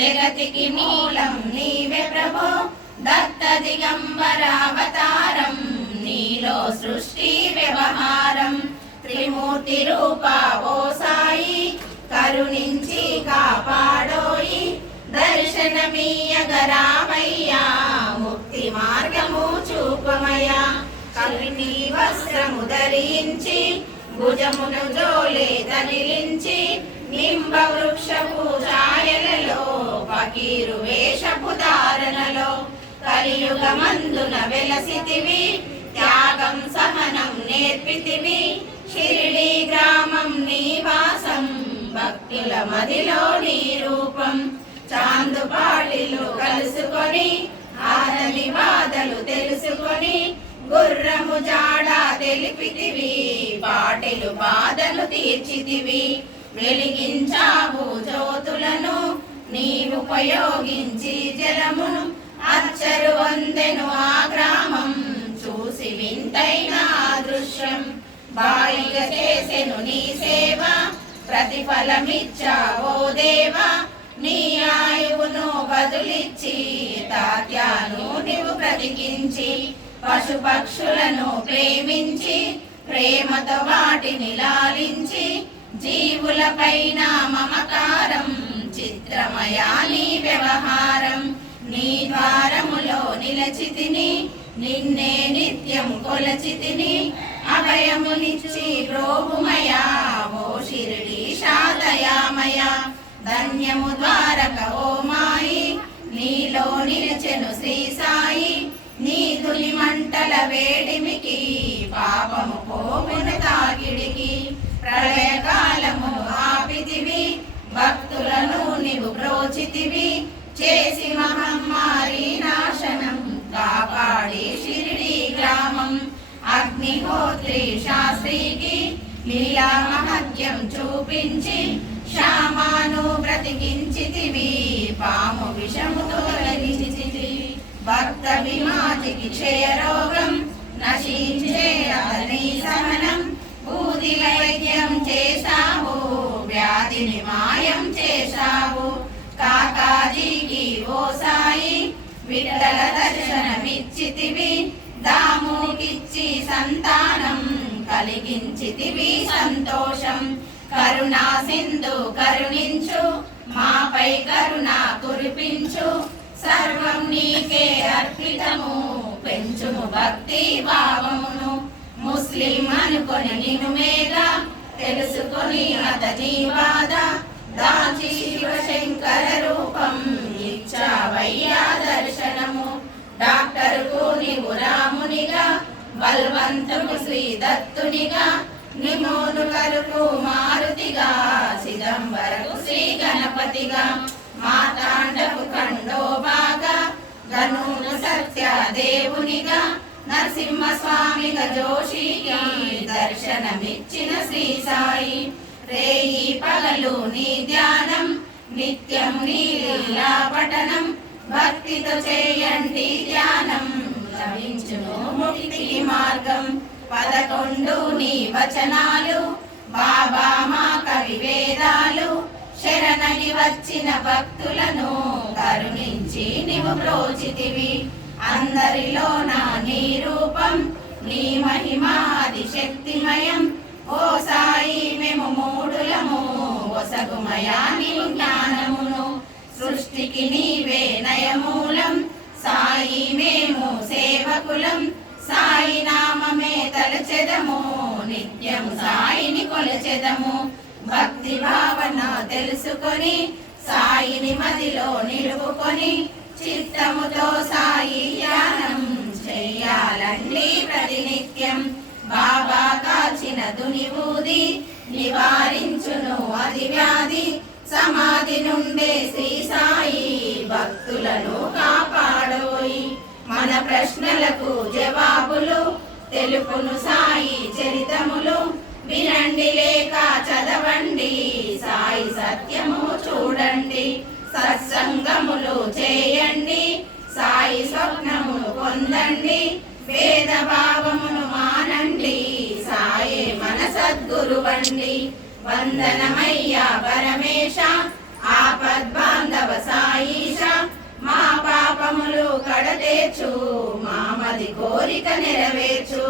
జగతికి మూలం నీవే ప్రభో. దత్త దిగంబరావతారం నీలో సృష్టి వ్యవహారం. త్రిమూర్తి రూపా ఓ సాయి కరుణించి కాపాడోయి. దర్శనమీయగరామయ్యా ముక్తి మార్గము చూపమయ్యా. కల్ని వస్త్రము ధరించి భుజమును జోలే తనిలించి ఫకీరు వేషభుధారణలో కలియుగమందున వెలసితివి త్యాగం సహనం నేర్పితివి షిరిడి గ్రామం నీవాసం భక్తుల మదిలో నీ రూపం చాందుపాటిలు కలుసుకొని ఆరలి బాధలు తెలుసుకొని గుర్రము జాడ తెలిపితివి పాటలు బాధలు తీర్చితివి వెలిగించావు జ్యోతులను నీవు ఉపయోగించి జలమును అచ్చరు వందెను ఆ గ్రామం. చూసి వింతైన దృశ్యం బాయిగ చేసెను నీ సేవ ప్రతిఫలమిచ్చావో దేవా. నీ ఆయువును బదులిచ్చి తాత్యాను నీవు బ్రతికించి పశుపక్షులను ప్రేమించి ప్రేమతో వాటిని లాలించి జీవుల పైన మమకారం చిత్రమయా నీ వ్యవహారం. నీ ద్వారములో నిలచితిని నిన్నే నిత్యం కొలచితిని అభయమునిచ్చి ప్రోభుమయా ఓ షిరిడి శాతయామయా. ధన్యము ద్వారక ఓ మాయి నీలో నిలచెను శ్రీ సాయి. నీ తులి మంటల వేడిమికి పాపము పోగును అగ్నిహోత్రి శాస్త్రికి లీలా మహత్యం చూపించి శ్యామాను బ్రతికించితివి. పాము విషముతో లభించితివి భక్త విమాతికి క్షయరోగం నశించే అతని సహనం భూతి వైద్యం చేశావు వ్యాధిని మాయం చేశావు. కాకాజీకి ఓ సాయి కలిగించితివి సంతోషం. కరుణా సింధు కరుణించు మాపై కరుణ కురిపించు. సర్వం నీకే అర్పితము పెంచుము భక్తి భావమును. ముస్లిం అనుకొని నిన్ను మీద తెలుసుకొని అతని వాద దాచి శివశంకర రూపం ఇచ్చావయ్యా దర్శనము. డాక్టర్కు నీవు రామునిగా బల్వంతుడు శ్రీ దత్తునిగా నిమోనులకు మారుతిగా సిదంబరకు శ్రీ గణపతిగా మాతాండపు ఖండోబాగా గనులు సత్య దేవునిగా నరసింహస్వామిగా జోషికి దర్శనమిచ్చిన శ్రీ సాయి. రేయి పగలు నీ ధ్యానం నిత్యం నీ లీలా పఠనం భక్తితో చేయండి ధ్యానం. లభించును ముక్తికి మార్గం. పదకొండు నీ వచనాలు. బాబా మా కవి వేదాలు. శరణని వచ్చిన భక్తులను కరుణించి నీవు ప్రోచితివి. అందరిలో నా నీ రూపం. నీ మహిమాది శక్తిమయం ఓ సాయి మేము మూడులము ఒసగుమయా నీవు జ్ఞానమును. సృష్టికి నీవే నయమూలం. సాయి మేము సేవకులం. సాయి నామమే తలచెదము. నిత్యం సాయిని కొలచెదము. భక్తి భావన తెలుసుకొని సాయిని మదిలో నిలుపుకొని చిత్తముతో సాయి ప్రశ్నలకు జవాబులు. తెలుపును సాయి చరితములు. వినండి లేక చదవండి. సాయి సత్యము చూడండి. సత్సంగములు చేయండి. సాయి స్వప్నమును పొందండి. వేద భావమును మానండి. సాయే మన సద్గురువండి వందనమయ్యా నెరవేర్చు మామది కోరిక నెరవేర్చు.